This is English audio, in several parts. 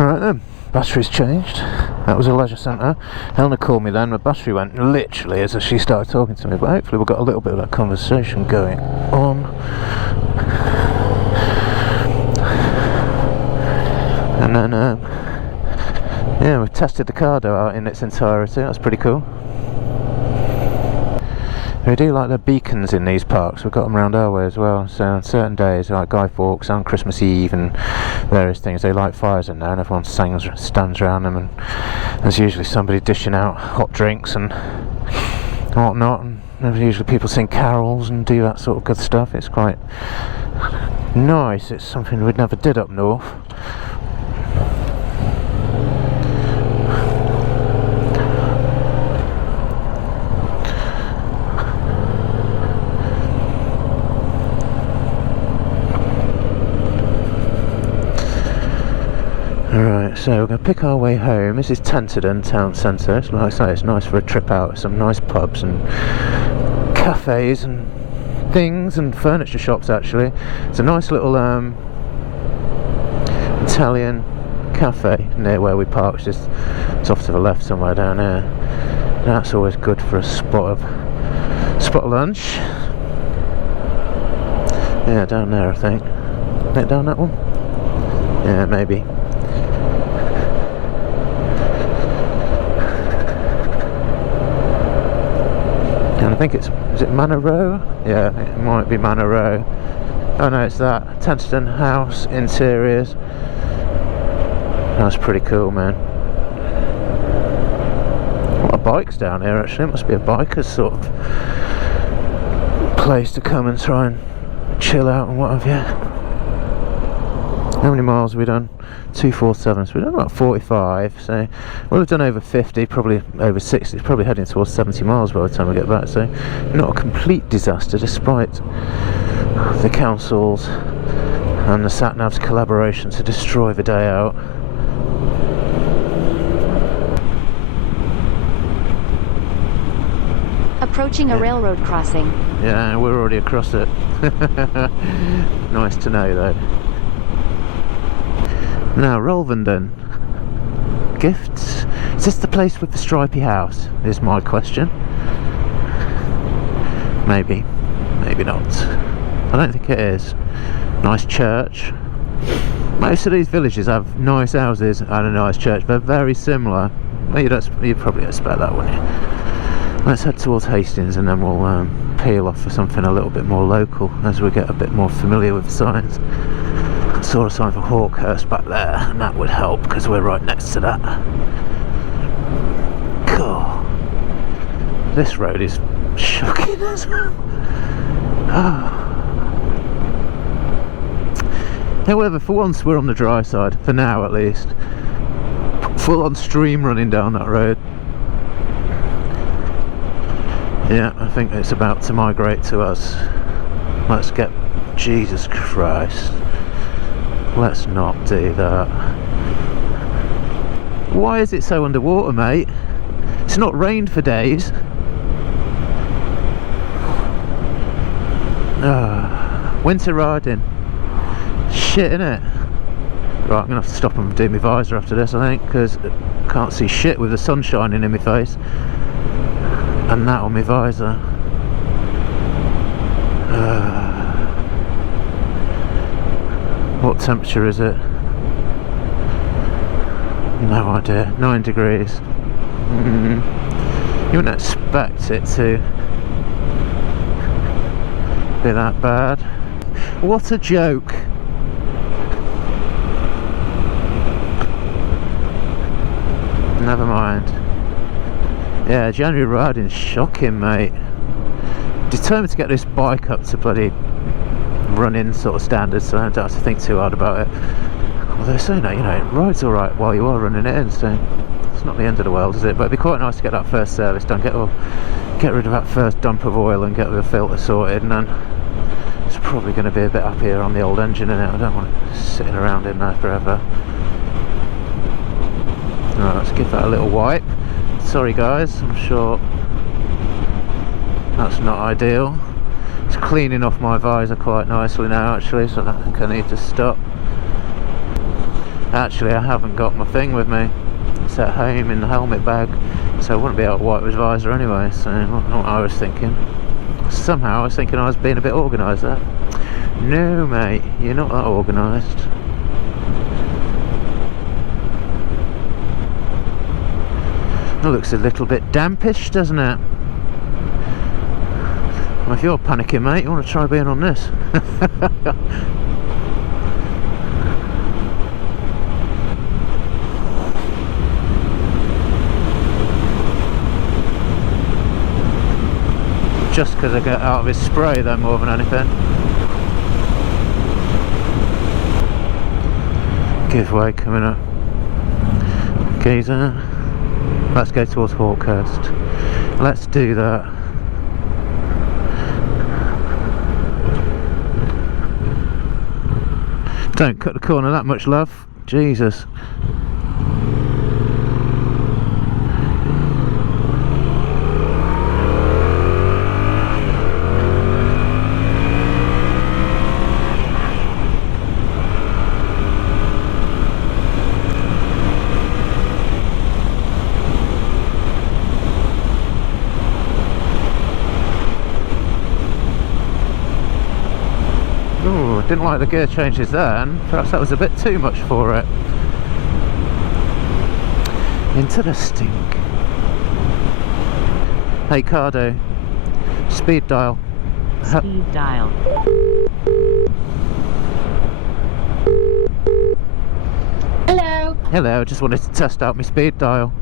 Alright then, battery's changed. That was a leisure centre. Helena called me then, my battery went literally as she started talking to me, but hopefully we've got a little bit of that conversation going on. And then, yeah, we've tested the cardo out in its entirety, that's pretty cool. We do like the beacons in these parks, we've got them around our way as well, so on certain days like Guy Fawkes and Christmas Eve and various things, they light fires in there and everyone stands around them, and there's usually somebody dishing out hot drinks and whatnot, and usually people sing carols and do that sort of good stuff. It's quite nice, it's something we never did up north. Alright, so we're going to pick our way home. This is Tenterden town centre. It's like I say, it's nice for a trip out. Some nice pubs and cafes and things, and furniture shops actually. It's a nice little Italian cafe near where we parked. It's off to the left somewhere down here. That's always good for a spot of lunch. Yeah, down there I think. Is it down that one? Yeah, maybe. And I think is it Manor Row? Yeah, it might be Manor Row. Oh no, it's that. Tenterden House Interiors. That's pretty cool, man. A lot of bikes down here actually. It must be a biker's sort of place to come and try and chill out and what have you. How many miles have we done? 247, so we've done about 45, so we'll have done over 50, probably over 60, probably heading towards 70 miles by the time we get back, so not a complete disaster despite the council's and the sat-nav's collaboration to destroy the day out. Approaching a railroad crossing. Yeah, we're already across it. Nice to know though. Now, Rolvenden. Gifts? Is this the place with the stripy house? Is my question. Maybe. Maybe not. I don't think it is. Nice church. Most of these villages have nice houses and a nice church. They're very similar. You'd probably expect that, wouldn't you? Let's head towards Hastings and then we'll peel off for something a little bit more local as we get a bit more familiar with the signs. I saw a sign for Hawkhurst back there, and that would help because we're right next to that. Cool. This road is shocking as well. However, for once we're on the dry side, for now at least. Full on stream running down that road. Yeah, I think it's about to migrate to us. Let's get... Jesus Christ. Let's not do that. Why is it so underwater, mate? It's not rained for days. Winter riding. Shit, innit? Right, I'm gonna have to stop and do my visor after this, I think, because I can't see shit with the sun shining in my face. And that on my visor. What temperature is it? No idea. 9 degrees. You wouldn't expect it to be that bad. What a joke. Never mind. Yeah, January riding is shocking, mate. Determined to get this bike up to bloody running sort of standards, so I don't have to think too hard about it. Although saying that, you know, it rides alright while you are running it in, so it's not the end of the world, is it? But it'd be quite nice to get that first service done, get rid of that first dump of oil and get the filter sorted, and then it's probably going to be a bit happier on the old engine in it. I don't want it sitting around in there forever. Alright, let's give that a little wipe. Sorry guys, I'm sure that's not ideal. It's cleaning off my visor quite nicely now actually, so I don't think I need to stop. Actually, I haven't got my thing with me. It's at home in the helmet bag, so I wouldn't be able to wipe his visor anyway, so not what I was thinking. Somehow I was thinking I was being a bit organised there. No mate, you're not that organised. It looks a little bit dampish, doesn't it? Well, if you're panicking mate, you want to try being on this. Just because I get out of his spray though, more than anything. Give way coming up. Geezer. Let's go towards Hawkhurst. Let's do that. Don't cut the corner that much, love. Jesus. Ooh, didn't like the gear changes then. Perhaps that was a bit too much for it. Into the stink. Hey Cardo, speed dial. Speed dial. Hello. Hello, just wanted to test out my speed dial.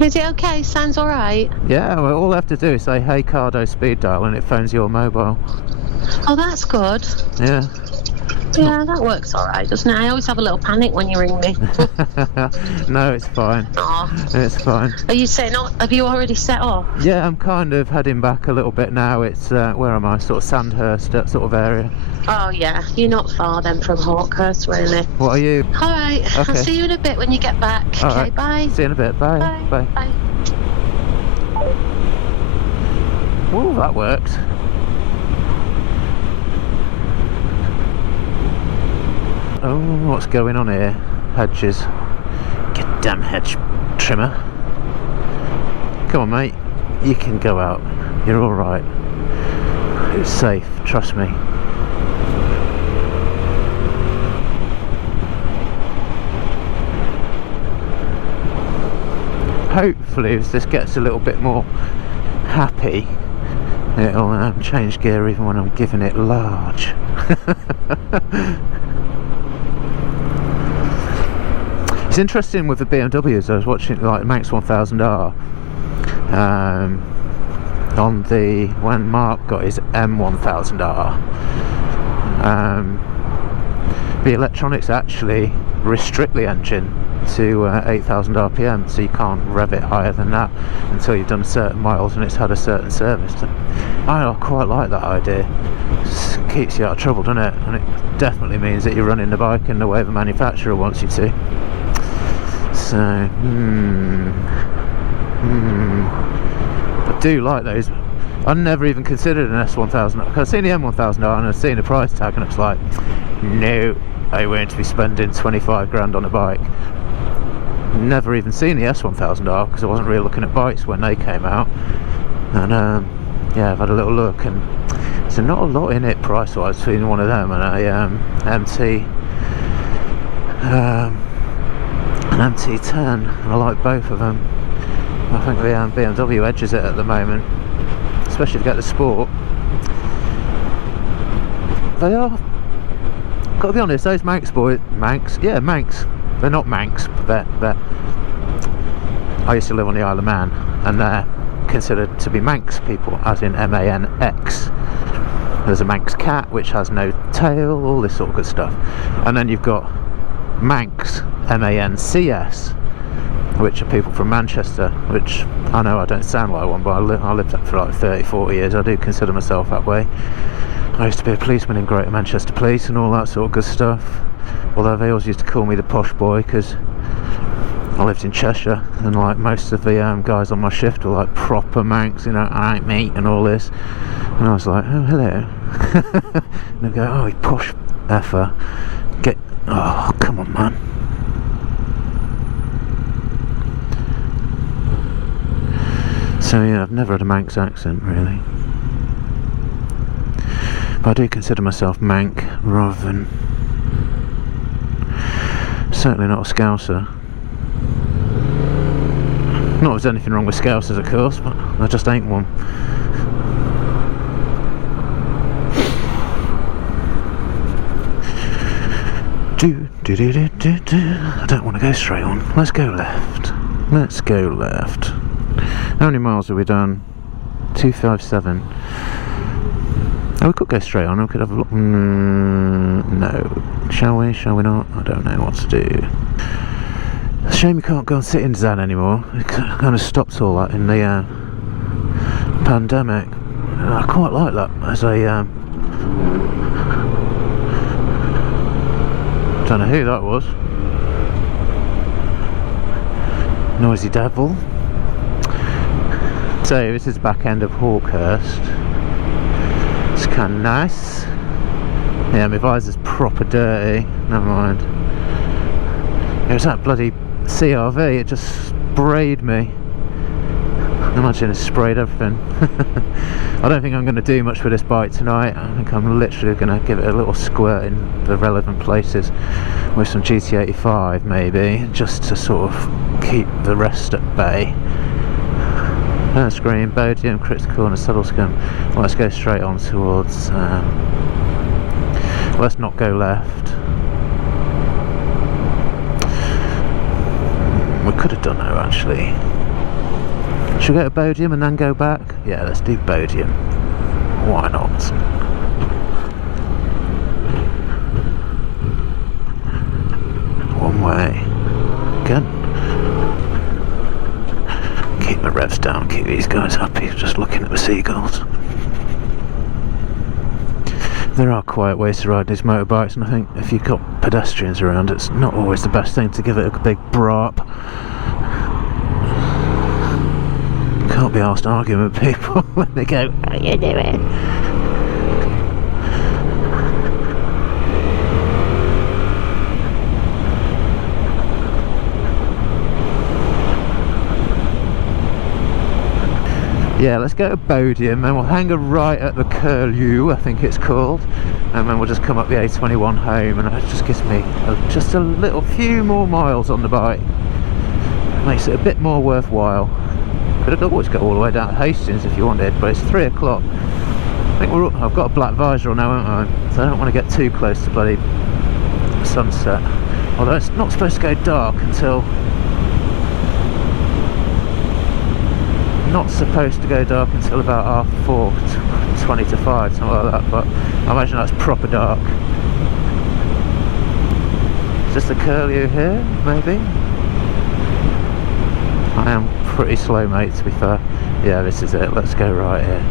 Is it okay? Sounds alright. Yeah, well, all I have to do is say, hey Cardo, speed dial, and it phones your mobile. Oh, that's good. Yeah. Yeah, that works alright, doesn't it? I always have a little panic when you ring me. No, it's fine. Aw. It's fine. Are you setting off? Have you already set off? Yeah, I'm kind of heading back a little bit now. It's, where am I? Sort of Sandhurst, that sort of area. Oh, yeah. You're not far then from Hawkhurst, really. What are you? Alright. Okay. I'll see you in a bit when you get back. All Okay, right. bye. See you in a bit. Bye. Bye. Bye. Bye. Ooh, that worked. Oh, what's going on here? Hedges. Get damn hedge trimmer. Come on, mate. You can go out. You're alright. It's safe, trust me. Hopefully, if this gets a little bit more happy, it'll change gear even when I'm giving it large. It's interesting with the BMWs. I was watching like Manx 1000R on the when Mark got his M1000R. The electronics actually restrict the engine to 8,000 RPM, so you can't rev it higher than that until you've done certain miles and it's had a certain service. I quite like that idea. It keeps you out of trouble, doesn't it? And it definitely means that you're running the bike in the way the manufacturer wants you to. So, I do like those. I never even considered an S1000. I've seen the M1000R and I've seen the price tag and it's like, no, I won't be spending 25 grand on a bike. Never even seen the S1000R because I wasn't really looking at bikes when they came out. And yeah, I've had a little look and there's not a lot in it price wise between one of them and a an MT-10, and I like both of them. I think the BMW edges it at the moment, especially to get the sport. They are, gotta be honest, those Manx boys, yeah, Manx, they're not Manx, but they're I used to live on the Isle of Man and they're considered to be Manx people, as in M-A-N-X. There's a Manx cat which has no tail, all this sort of good stuff, and then you've got Manx, M-A-N-C-S, which are people from Manchester, which I know I don't sound like one, but I lived there for like 30-40 years. I do consider myself that way. I used to be a policeman in Greater Manchester Police and all that sort of good stuff, although they always used to call me the posh boy because I lived in Cheshire and like most of the guys on my shift were like proper Manx, you know, alright mate and all this, and I was like, oh hello. And they go, oh you posh effer, get, oh come on man, So yeah, I've never had a Manx accent really. But I do consider myself Manc rather than... certainly not a Scouser. Not that there's anything wrong with Scousers, of course, but I just ain't one. I don't want to go straight on. Let's go left. Let's go left. How many miles have we done? 257. Oh, we could go straight on. We could have a look. No. Shall we? Shall we not? I don't know what to do. It's a shame you can't go and sit in Zan anymore. It kind of stopped all that in the pandemic. I quite like that as a... don't know who that was. Noisy devil. So this is the back end of Hawkhurst. It's kind of nice. Yeah, my visor's proper dirty. Never mind. It was that bloody CRV. It just sprayed me. Imagine it sprayed everything. I don't think I'm going to do much with this bike tonight. I think I'm literally going to give it a little squirt in the relevant places with some GT85 maybe, just to sort of keep the rest at bay. Screen, Bodium, critical and a subtle scum. Well, let's go straight on towards... let's not go left. We could have done that actually. Should we go to Bodium and then go back? Yeah, let's do Bodium. Why not? One way. Good. Keep my revs down, keep these guys happy, just looking at the seagulls. There are quiet ways to ride these motorbikes, and I think if you've got pedestrians around, it's not always the best thing to give it a big brap. Can't be asked arguing with people when they go, "How you doing?" Yeah, let's go to Bodium and we'll hang a right at the curlew, I think it's called, and then we'll just come up the A21 home, and it just gives me just a little few more miles on the bike. Makes it a bit more worthwhile. Could have always go all the way down to Hastings if you wanted, but it's 3 o'clock. I think I've got a black visor on now, haven't I? So I don't want to get too close to bloody sunset. Although it's not supposed to go dark until... not supposed to go dark until about 4:20 to 5, something like that, but I imagine that's proper dark. Is this the curlew here, maybe? I am pretty slow, mate, to be fair. Yeah, this is it. Let's go right here.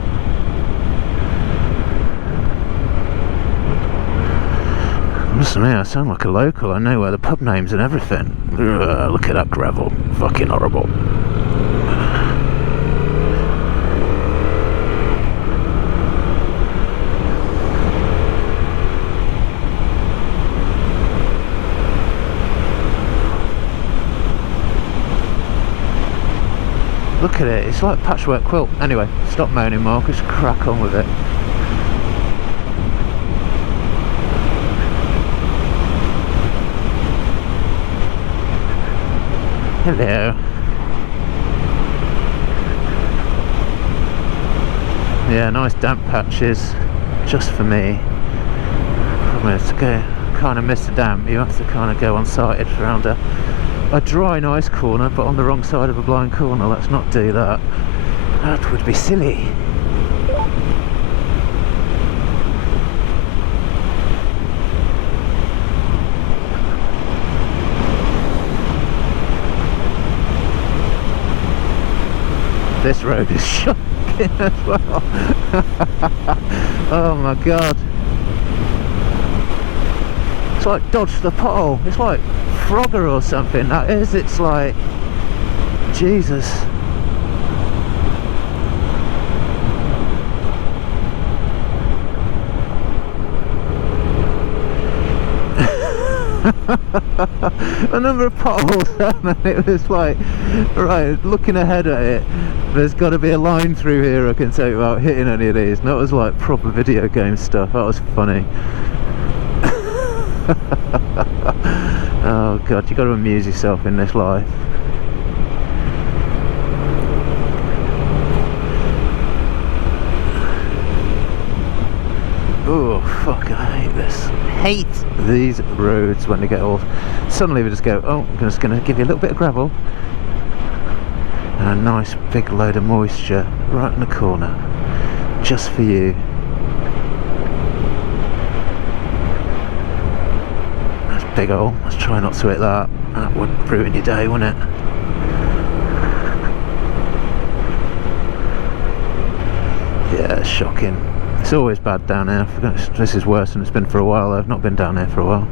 Listen to me, I sound like a local. I know where the pub names and everything. Ugh, look at that gravel. Fucking horrible. Look at it, it's like a patchwork quilt. Anyway, stop moaning, Mark, just crack on with it. Hello. Yeah, nice damp patches, just for me. Problem is, to go, kind of miss the damp, you have to kind of go unsighted around a dry, nice corner, but on the wrong side of a blind corner. Let's not do that. That would be silly. This road is shocking as well. Oh my god. It's like dodge the pothole. It's like Frogger or something, that is. It's like, Jesus. A number of potholes, and it was like, right, looking ahead at it, There's got to be a line through here I can tell you about hitting any of these. Not as like proper video game stuff. That was funny. Oh god, you got to amuse yourself in this life. Oh fuck, I hate this. Hate these roads when they get all... Suddenly we just go, oh, I'm just going to give you a little bit of gravel and a nice big load of moisture right in the corner, just for you. That's big hole. Let's try not to hit that. That would ruin your day, wouldn't it? Yeah, it's shocking. It's always bad down here. This is worse than it's been for a while. I've not been down here for a while.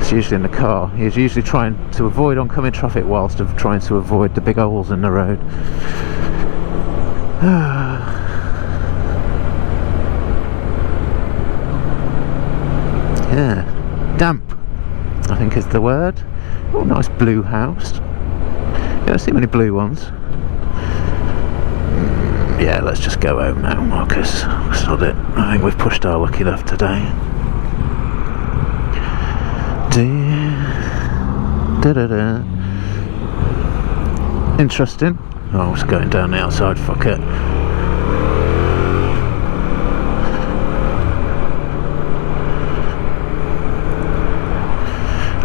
It's usually in the car. He's usually trying to avoid oncoming traffic whilst trying to avoid the big holes in the road. Yeah, damp, I think is the word. Oh, nice blue house. You don't see many blue ones. Yeah, let's just go home now, Marcus. Sod it. I think we've pushed our lucky enough today. Da-da-da. Interesting. Oh, it's going down the outside, fuck it.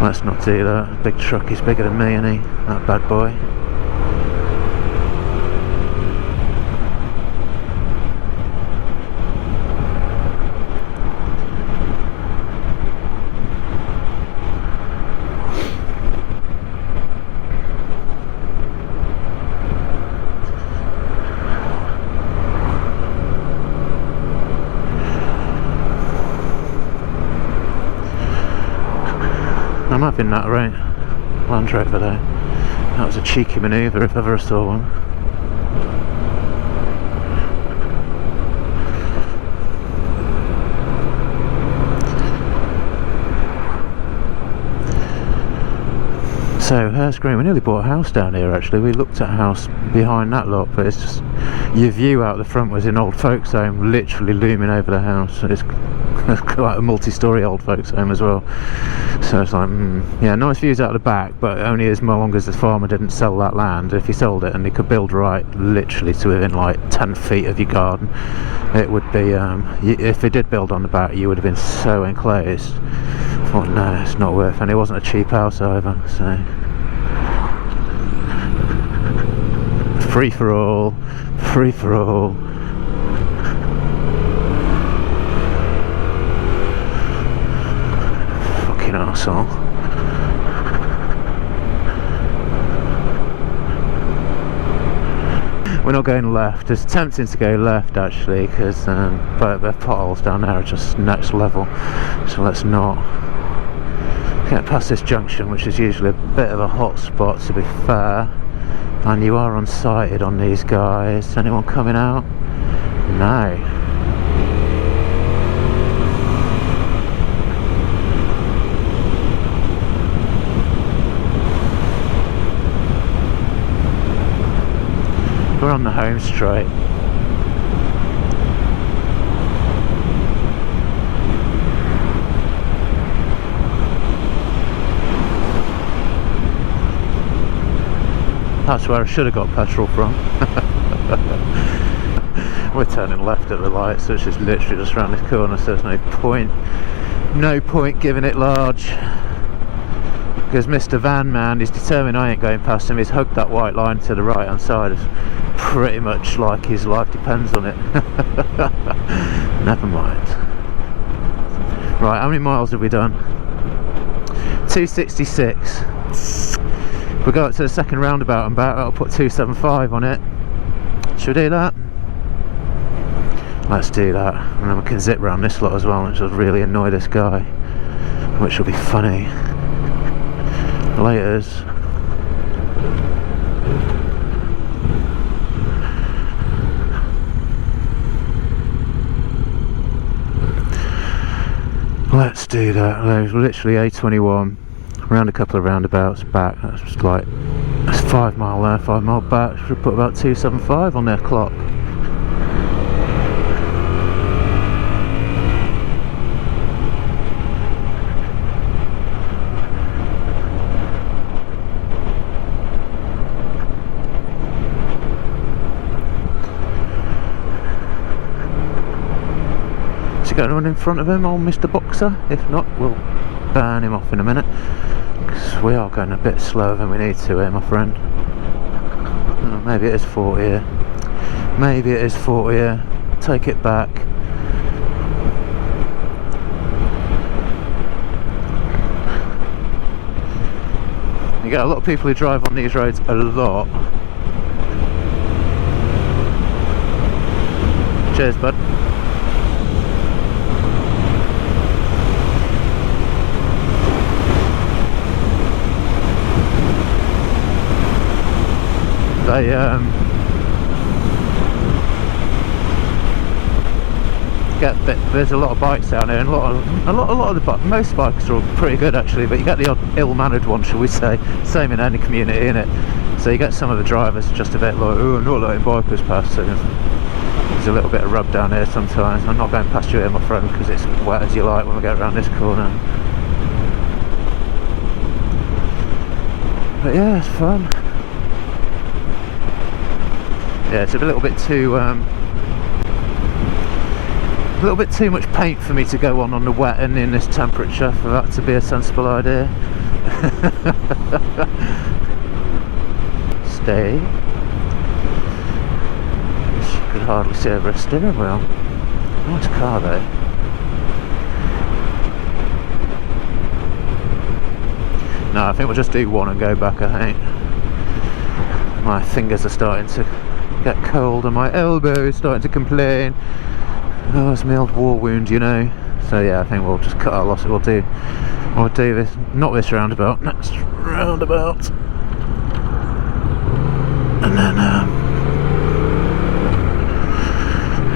Let's not do that. Big truck, he's bigger than me, isn't he? That bad boy. I'm having that right Land Rover though. That was a cheeky manoeuvre if ever I saw one. So Hurst Green, we nearly bought a house down here actually. We looked at a house behind that lot, but it's just, your view out the front was an old folks home literally looming over the house. It's quite a multi-storey old folks home as well. So it's like, yeah, nice views out the back, but only as long as the farmer didn't sell that land. If he sold it and he could build right literally to within like 10 feet of your garden, it would be, if he did build on the back, you would have been so enclosed. I thought, no, it's not worth it. And it wasn't a cheap house either, so. Free for all, free for all. Fucking arsehole. We're not going left. It's tempting to go left actually, because but the potholes down there are just next level. So let's not get past this junction, which is usually a bit of a hot spot to be fair. And you are unsighted on these guys. Anyone coming out? No. We're on the home straight. That's where I should have got petrol from. We're turning left at the light, so it's just literally just around this corner, so there's no point giving it large. Because Mr. Van Man, he's determined I ain't going past him. He's hugged that white line to the right hand side. It's pretty much like his life depends on it. Never mind. Right, how many miles have we done? 266. We'll go up to the second roundabout and back. I'll put 275 on it. Should we do that? Let's do that. And then we can zip round this lot as well, which will really annoy this guy, which will be funny. Laters. Let's do that. There's literally A21. Around a couple of roundabouts back. That's just like, that's 5 mile there, 5 mile back. Should put about 275 on their clock. Is he got anyone in front of him, old Mr. Boxer? If not, we'll burn him off in a minute. Because we are going a bit slower than we need to here, my friend. Oh, maybe it is 40 here. Maybe it is 40 here. Take it back. You get a lot of people who drive on these roads a lot. Cheers, bud. They there's a lot of bikes down here, and most bikes are all pretty good actually, but you get the odd ill-mannered one, shall we say. Same in any community, innit? So you get some of the drivers just a bit like, oh, I'm not letting bikers pass. So there's a little bit of rub down here sometimes. I'm not going past you here, my friend, because it's wet as you like when we get around this corner. But yeah, it's fun. Yeah, it's a little bit too much paint for me to go on the wet and in this temperature for that to be a sensible idea. Stay. You could hardly see over a steering wheel. Nice car though. No, I think we'll just do one and go back, I think. My fingers are starting to get cold and my elbow is starting to complain. Oh, it's my old war wound, you know. So yeah, I think we'll just cut our losses. We'll do this, not this roundabout, next roundabout, and then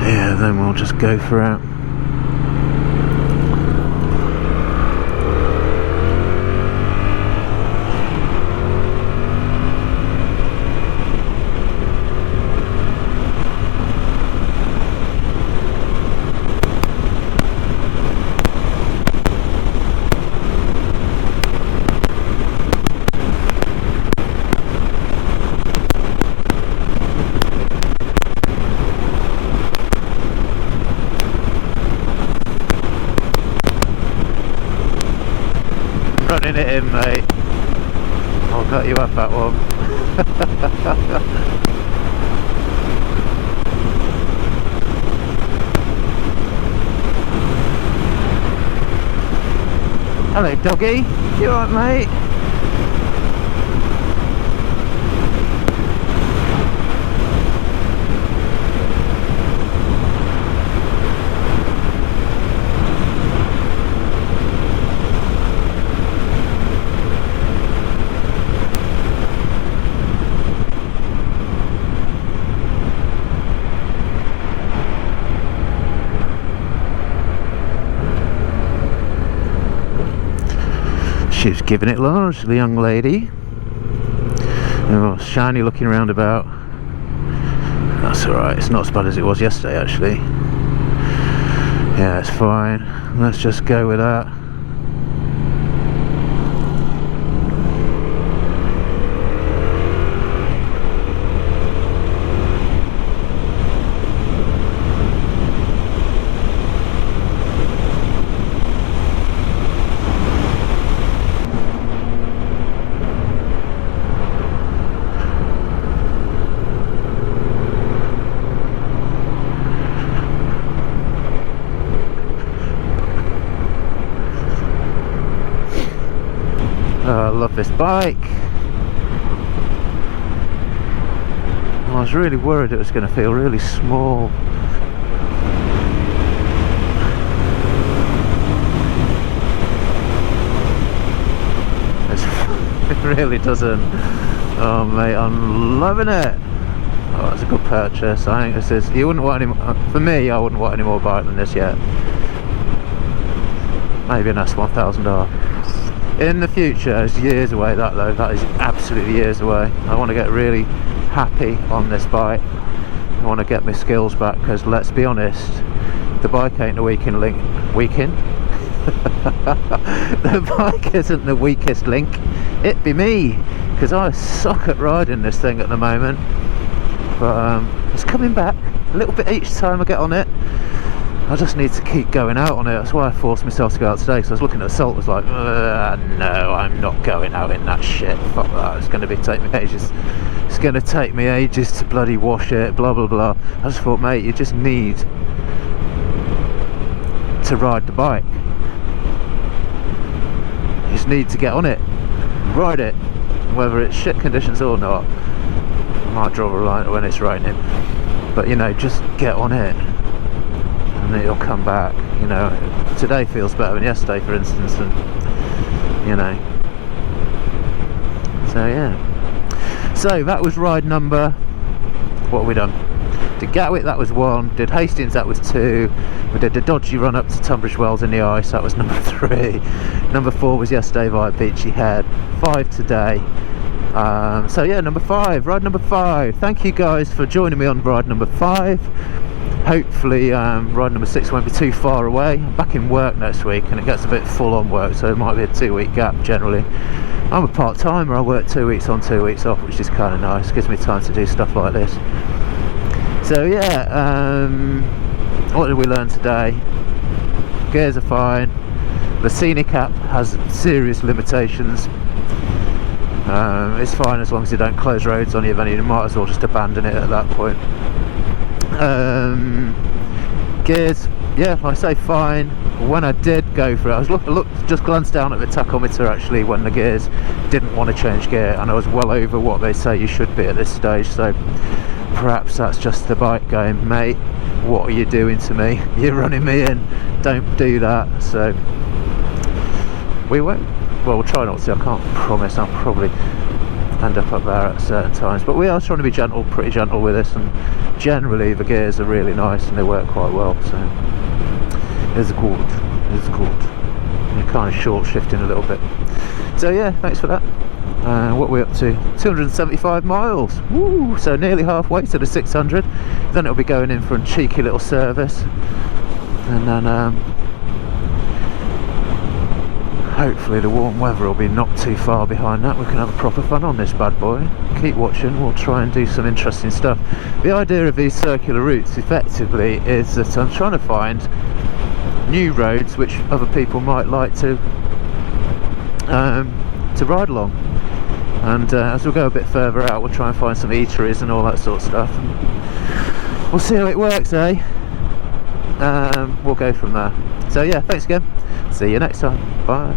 yeah, then we'll just go for it. Running it in, mate. I'll cut you up that one. Hello, doggy. You alright, mate? She's giving it large, the young lady. Oh, shiny looking roundabout. That's alright, it's not as bad as it was yesterday actually. Yeah, it's fine. Let's just go with that. Oh, I love this bike. I was really worried it was going to feel really small. It really doesn't. Oh mate, I'm loving it. Oh, it's a good purchase. I think this is. You wouldn't want any. For me, I wouldn't want any more bike than this yet. Maybe an S1000R. In the future, it's years away that though, that is absolutely years away. I want to get really happy on this bike. I want to get my skills back, because let's be honest, the bike ain't the weakened link. The bike isn't the weakest link, it be me, because I suck at riding this thing at the moment. But it's coming back a little bit each time I get on it. I just need to keep going out on it. That's why I forced myself to go out today, because I was looking at the salt, was like, no, I'm not going out in that shit, fuck that, it's going to take me ages. It's going to take me ages to bloody wash it, blah blah blah. I just thought, mate, you just need to ride the bike. You just need to get on it, ride it, whether it's shit conditions or not. I might draw a line when it's raining, but you know, just get on it and it'll come back. You know, today feels better than yesterday, for instance, and you know, so yeah. So that was ride number, what have we done? Did Gatwick, that was 1. Did Hastings, that was 2. We did the dodgy run up to Tunbridge Wells in the ice, that was number 3. Number 4 was yesterday via Beachy Head. 5 today. So yeah, number 5, ride number 5. Thank you guys for joining me on ride number 5. Hopefully ride number 6 won't be too far away. I'm back in work next week and it gets a bit full on work, so it might be a 2-week gap generally. I'm a part-timer, I work 2 weeks on, 2 weeks off, which is kind of nice, gives me time to do stuff like this. So yeah, what did we learn today? Gears are fine. The scenic app has serious limitations. It's fine as long as you don't close roads on you, then you might as well just abandon it at that point. Gears, yeah, like I say, fine. When I did go for it, I was just glanced down at the tachometer actually when the gears didn't want to change gear, and I was well over what they say you should be at this stage. So perhaps that's just the bike going, mate, what are you doing to me? You're running me in, don't do that. So we won't, well, we'll try not to. I can't promise, I'll probably end up there at certain times, but we are trying to be gentle, pretty gentle with this, and generally the gears are really nice and they work quite well. So it's good, it's good. You're kind of short shifting a little bit. So yeah, thanks for that. What are we up to? 275 miles. Woo! So nearly halfway to the 600. Then it'll be going in for a cheeky little service, and then hopefully the warm weather will be not too far behind that. We can have a proper fun on this bad boy. Keep watching, we'll try and do some interesting stuff. The idea of these circular routes effectively is that I'm trying to find new roads which other people might like to ride along. And as we'll go a bit further out, we'll try and find some eateries and all that sort of stuff. And we'll see how it works, eh? We'll go from there. So yeah, thanks again. See you next time. Bye.